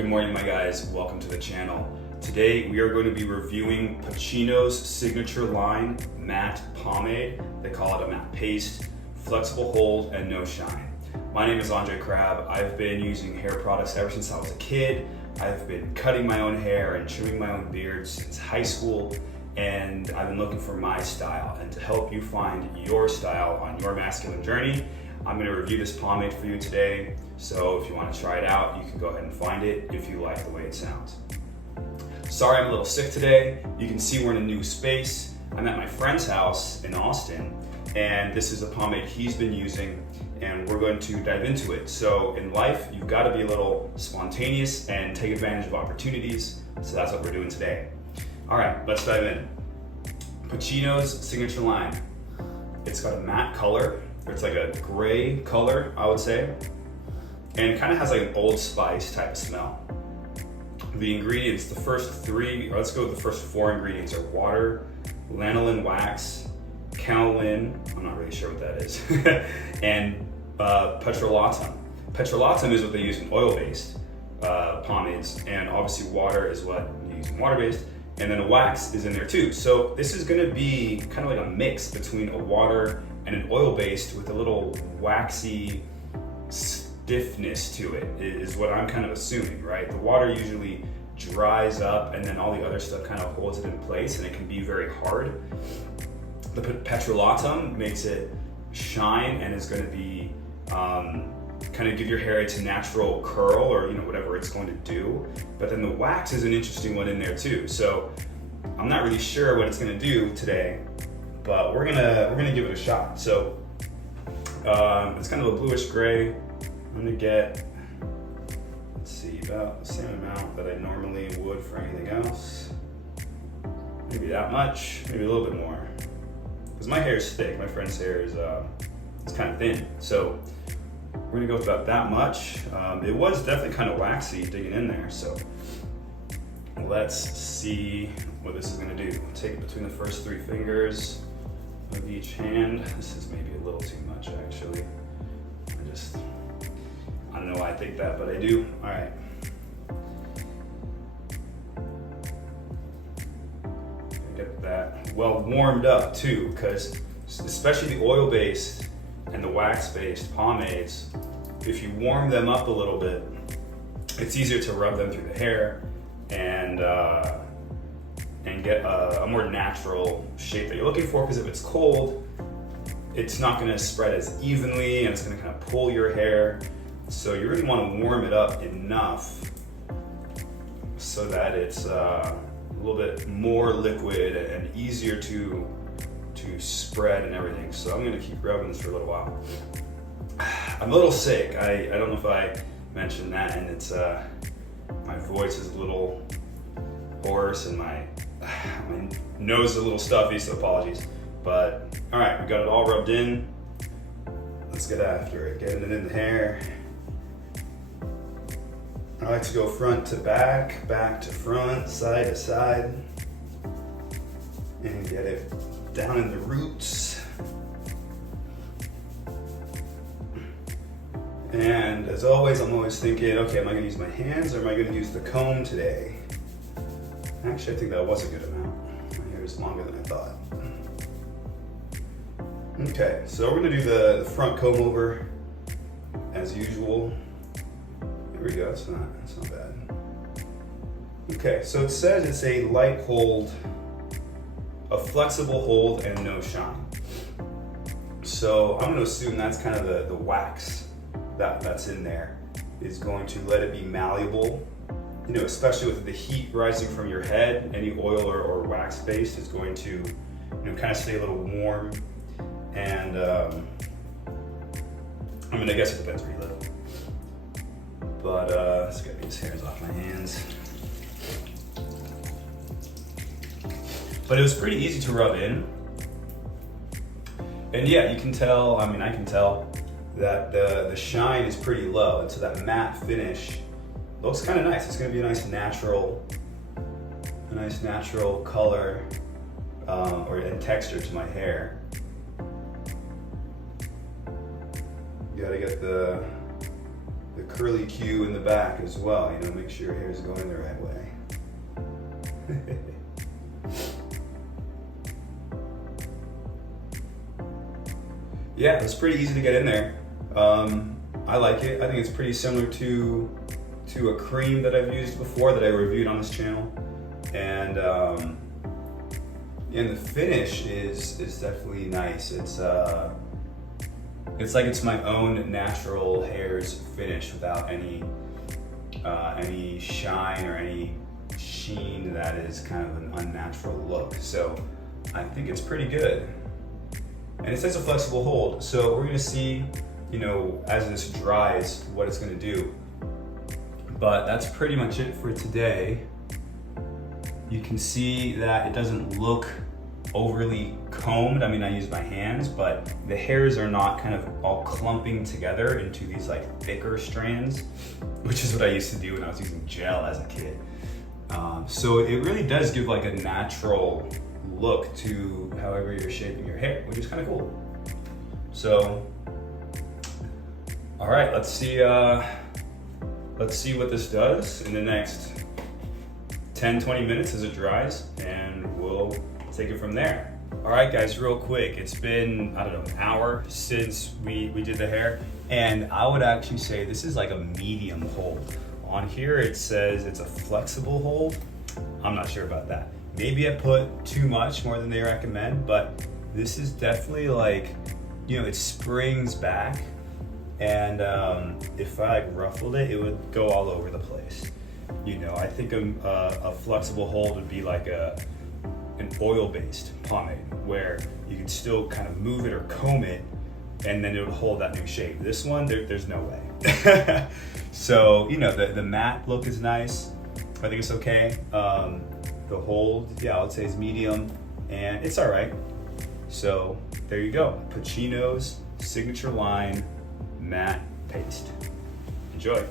Good morning, my guys. Welcome to the channel. Today we are going to be reviewing Pacinos Signature Line Matte Pomade. They call it a matte paste, flexible hold, and no shine. My name is Andre Crab. I've been using hair products ever since I was a kid. I've been cutting my own hair and trimming my own beard since high school, and I've been looking for my style. And to help you find your style on your masculine journey, I'm going to review this pomade for you today. So if you want to try it out, you can go ahead and find it if you like the way it sounds. Sorry, I'm a little sick today. You can see we're in a new space. I'm at my friend's house in Austin, and this is a pomade he's been using, and we're going to dive into it. So in life, you've got to be a little spontaneous and take advantage of opportunities. So that's what we're doing today. All right, let's dive in. Pacinos Signature Line. It's got a matte color. It's like a gray color, I would say. And it kind of has like an Old Spice type of smell. The ingredients, the first three, or let's go with the first four ingredients, are water, lanolin wax, kaolin, I'm not really sure what that is, and petrolatum. Petrolatum is what they use in oil-based pomades, and obviously water is what you use in water-based, and then a wax is in there too. So this is gonna be kind of like a mix between a water and an oil-based with a little waxy stiffness to it, is what I'm kind of assuming, right? The water usually dries up and then all the other stuff kind of holds it in place, and it can be very hard. The petrolatum makes it shine and is going to be kind of give your hair its natural curl, or whatever it's going to do. But then the wax is an interesting one in there too. So I'm not really sure what it's going to do today, but we're gonna give it a shot. So it's kind of a bluish gray. I'm gonna get, let's see, about the same amount that I normally would for anything else. Maybe that much, maybe a little bit more. Because my hair is thick, my friend's hair is it's kind of thin. So we're gonna go with about that much. It was definitely kind of waxy digging in there. So let's see what this is gonna do. Take it between the first three fingers of each hand. This is maybe a little too much actually. I don't know why I think that, but I do. All right. Get that well warmed up too, because especially the oil-based and the wax-based pomades, if you warm them up a little bit, it's easier to rub them through the hair and get a more natural shape that you're looking for. Because if it's cold, it's not going to spread as evenly, and it's going to kind of pull your hair. So you really want to warm it up enough so that it's a little bit more liquid and easier to spread and everything. So I'm going to keep rubbing this for a little while. I'm a little sick. I don't know if I mentioned that, and it's my voice is a little hoarse and my nose is a little stuffy, so apologies. But all right, we got it all rubbed in. Let's get after it, getting it in the hair. I like to go front to back, back to front, side to side, and get it down in the roots. And as always, I'm always thinking, okay, am I gonna use my hands or am I gonna use the comb today? Actually, I think that was a good amount. My hair is longer than I thought. Okay, so we're gonna do the front comb over as usual. Here we go, it's not bad. Okay, so it says it's a light hold, a flexible hold, and no shine. So I'm gonna assume that's kind of the wax that's in there is going to let it be malleable. Especially with the heat rising from your head, any oil or wax based is going to kind of stay a little warm. And I guess it depends where you live. But let's get these hairs off my hands. But it was pretty easy to rub in. And yeah, you can tell, I can tell that the shine is pretty low. And so that matte finish looks kind of nice. It's gonna be a nice natural color and texture to my hair. You gotta get the the curly Q in the back as well. You know, make sure your hair is going the right way. Yeah, it's pretty easy to get in there. I like it. I think it's pretty similar to a cream that I've used before that I reviewed on this channel, and the finish is definitely nice. It's like it's my own natural hair's finish without any shine or any sheen that is kind of an unnatural look. So I think it's pretty good. And it says a flexible hold, so we're gonna see, you know, as this dries, what it's gonna do. But that's pretty much it for today. You can see that it doesn't look overly combed. I mean, I use my hands, but the hairs are not kind of all clumping together into these like thicker strands, which is what I used to do when I was using gel as a kid. So it really does give like a natural look to however you're shaping your hair, which is kind of cool. So, all right, let's see what this does in the next 10-20 minutes as it dries, and we'll take it from there. All right, guys, real quick, it's been, I don't know, an hour since we did the hair, and I would actually say this is like a medium hold. On here it says it's a flexible hold. I'm not sure about that. Maybe I put too much, more than they recommend, but this is definitely like, you know, it springs back, and if I like ruffled it, it would go all over the place. You know, I think a flexible hold would be like an oil-based pomade where you could still kind of move it or comb it, and then it would hold that new shape. This one, there's no way. So, you know, the matte look is nice. I think it's okay. The hold, yeah, I would say is medium, and it's all right. So there you go, Pacinos Signature Line Matte Paste. Enjoy.